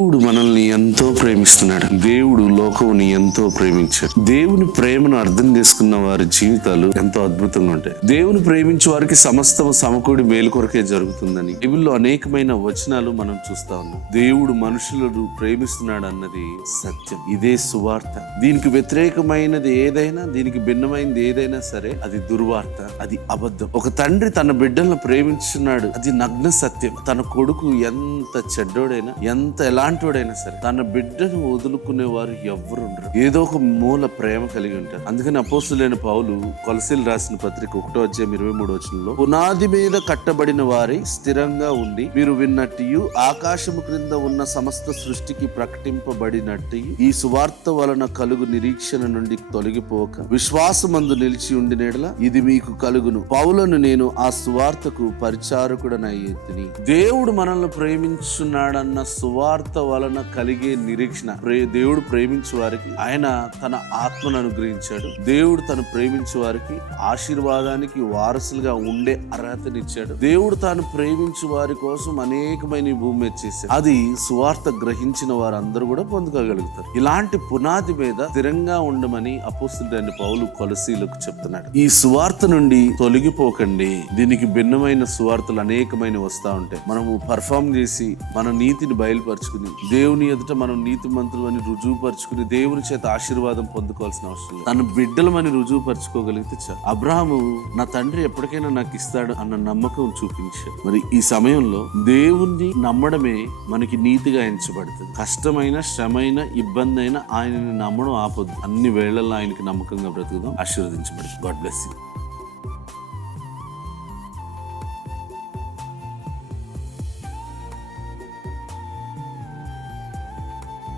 దేవుడు మనల్ని ఎంతో ప్రేమిస్తున్నాడు. దేవుడు లోకముని ఎంతో ప్రేమించాడు. దేవుని ప్రేమను అర్థం చేసుకున్న వారి జీవితాలు ఎంతో అద్భుతంగా ఉంటాయి. దేవుని ప్రేమించే వారికి సమస్తం సమకూడి మేలు కొరకే జరుగుతుందని బైబిల్లో అనేకమైన వచనాలు మనం చూస్తా ఉన్నాం. దేవుడు మనుషులను ప్రేమిస్తున్నాడు అన్నది సత్యం. ఇదే సువార్త. దీనికి వ్యతిరేకమైనది ఏదైనా దీనికి భిన్నమైనది ఏదైనా సరే అది దుర్వార్త అది అబద్ధం. ఒక తండ్రి తన బిడ్డలను ప్రేమించున్నాడు అది నగ్న సత్యం. తన కొడుకు ఎంత చెడ్డోడైనా ఎంత ఎలాంటివాడైనా సరే తన బిడ్డను వదులుకునే వారు ఎవరు ఉండరు ఏదో ఒక మూల ప్రేమ కలిగి ఉంటారు. అందుకని అపోసులైన పౌలు కొలసీలు రాసిన పత్రిక ఒకటో అధ్యాయం ఇరవై మూడు వచనంలో పునాది మీద కట్టబడిన వారి స్థిరంగా ఉండి మీరు విన్నట్టు ఆకాశము క్రింద ఉన్న సమస్త సృష్టికి ప్రకటింపబడినట్టు ఈ సువార్త వలన కలుగు నిరీక్షణ నుండి తొలగిపోక విశ్వాసమందు నిలిచి ఉండినేడల ఇది మీకు కలుగును. పౌలను నేను ఆ సువార్తకు పరిచారకుడనయ్యేతిని దేవుడు మనల్ని ప్రేమించున్నాడన్న సువార్త వలన కలిగే నిరీక్షణ. దేవుడు ప్రేమించు వారికి ఆయన తన ఆత్మను అనుగ్రహించాడు. దేవుడు తను ప్రేమించు వారికి ఆశీర్వాదానికి వారసులుగా ఉండే అర్హతనిచ్చాడు. దేవుడు తాను ప్రేమించు వారి కోసం అనేకమైన భూమి మీద అది సువార్త గ్రహించిన వారందరూ కూడా పొందుకోగలుగుతారు. ఇలాంటి పునాది మీద స్థిరంగా ఉండమని అపోస్తుడైన పౌలు కొలసీలకు చెప్తున్నాడు. ఈ సువార్త నుండి తొలగిపోకండి. దీనికి భిన్నమైన సువార్తలు అనేకమైన వస్తా ఉంటాయి. మనము పర్ఫామ్ చేసి మన నీతిని బయలుపరుచుకుని దేవుని ఎదుట మనం నీతి మంత్రులు అని రుజువుపరుచుకుని దేవుని చేత ఆశీర్వాదం పొందుకోవాల్సిన అవసరం లేదు. తన బిడ్డలమని రుజువుపరుచుకోగలిగితే చాలు. అబ్రాహము నా తండ్రి ఎప్పటికైనా నాకు ఇస్తాడు అన్న నమ్మకం చూపించాడు. మరి ఈ సమయంలో దేవుణ్ణి నమ్మడమే మనకి నీతిగా ఎంచబడుతుంది. కష్టమైన శ్రమైన ఇబ్బంది అయినా ఆయనని నమ్మడం ఆపొద్దు. అన్ని వేళల్లో ఆయనకి నమ్మకంగా బ్రతుకుదాం ఆశీర్వదించబడి గాడ్ బ్లెస్ యూ.